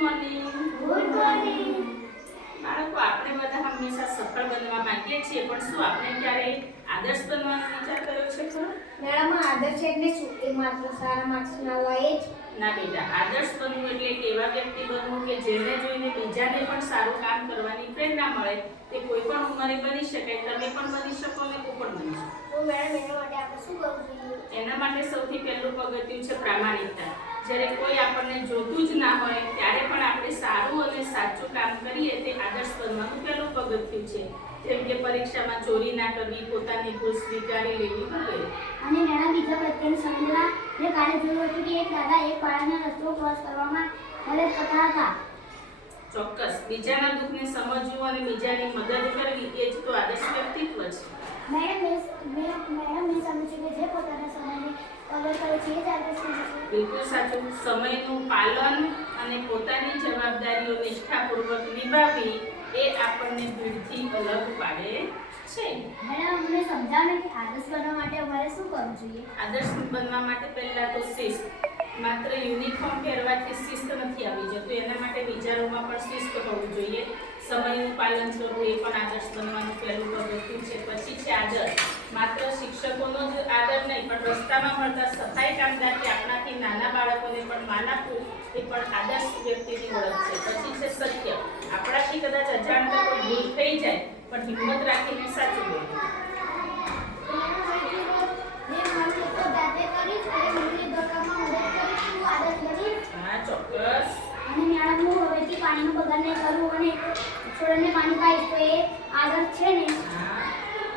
Morning. Good morning. બાળકો, આપણે બધા હંમેશા સફળ બનવા માંગીએ છીએ, પણ શું આપણે ક્યારેય આદર્શ બનવાનો વિચાર કર્યો છે ખરો? મેડમ, આદર્શ એટલે શું? એ માત્ર સારા માર્ક્સ લાવવા એ જ? ના બેટા, આદર્શ બનવું એટલે એક એવા વ્યક્તિ બનવું કે જેને જોઈને બીજાને પણ સારું કામ કરવાની પ્રેરણા મળે. તે કોઈ પણ ઉંમરે બની શકે. તમે પણ બની શકો અને તું પણ બની શકો. તો મેડમ, એના માટે આપણે શું કરવું જોઈએ? એના માટે સૌથી પહેલું પગથિયું છે પ્રામાણિકતા. જ્યારે કોઈ આપણને જોતું જ ના હોય ત્યારે પણ આપણે સારું અને સાચું કામ કરીએ તે આદર્શ બનવાનું પહેલું પગથિયું છે. જેમ કે પરીક્ષામાં ચોરી ના કરવી, પોતાની ભૂલ સ્વીકારી લેવી વગેરે. અને મેડમ, બીજા પ્રત્યેની સંવેદના. મેં કાલે જોયું હતું કે એક દાદા એક બાળકને રસ્તો ક્રોસ કરવામાં મદદ કરતા હતા. ચોક્કસ, બીજાના દુઃખને સમજવું અને બીજાની મદદ કરવી એ જ તો આદર્શ વ્યક્તિત્વ છે. મેડમ, મેં સમજ્યું કે જે પોતાના સમયની કદર કરે છે એ જ આદર્શ બને છે. બિલકુલ સાચું. સમયનું પાલન અને પોતાની જવાબદારીઓ નિષ્ઠાપૂર્વક નિભાવવી એ આપણને ભીડથી અલગ પાડે છે. મેડમ, અમને સમજાવો ને કે આદર્શ બનવા માટે અમારે શું કરવું જોઈએ? આદર્શ બનવા માટે પહેલા તો શિસ્ત. માત્ર યુનિફોર્મ પહેરવાથી શિસ્ત નથી આવી જતું, એના માટે વિચારોમાં પણ શિસ્ત હોવું જોઈએ. સમયનું પાલન કરવું એ પણ આદર્શ બનવાનું પહેલું પગથિયું છે. પછી છે આદર. માત્ર શિક્ષકોનો જ આદર નહીં, પણ રસ્તામાં મળતા સફાઈ કામદાર કે આપણાથી નાના બાળકોને પણ માન આપવું એ પણ આદર્શ વ્યક્તિની ઓળખ છે. પછી છે સત્ય. આપણાથી કદાચ અજાણતા કોઈ ભૂલ થઈ જાય, પણ હિંમત રાખીને સાચું બોલવું. હા, ચોક્કસ. અને મેડમ, હું હવેથી પાણીનો બગાડ નહીં કરું અને છોડને પાણી પાઈશ તો એ આદર્શ છે ને? હા,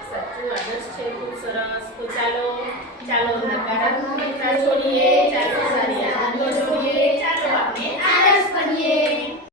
સાચું આદર્શ છે. ખૂબ સરસ. તો ચાલો નકારાત્મકતા છોડીએ, ચાલો સારી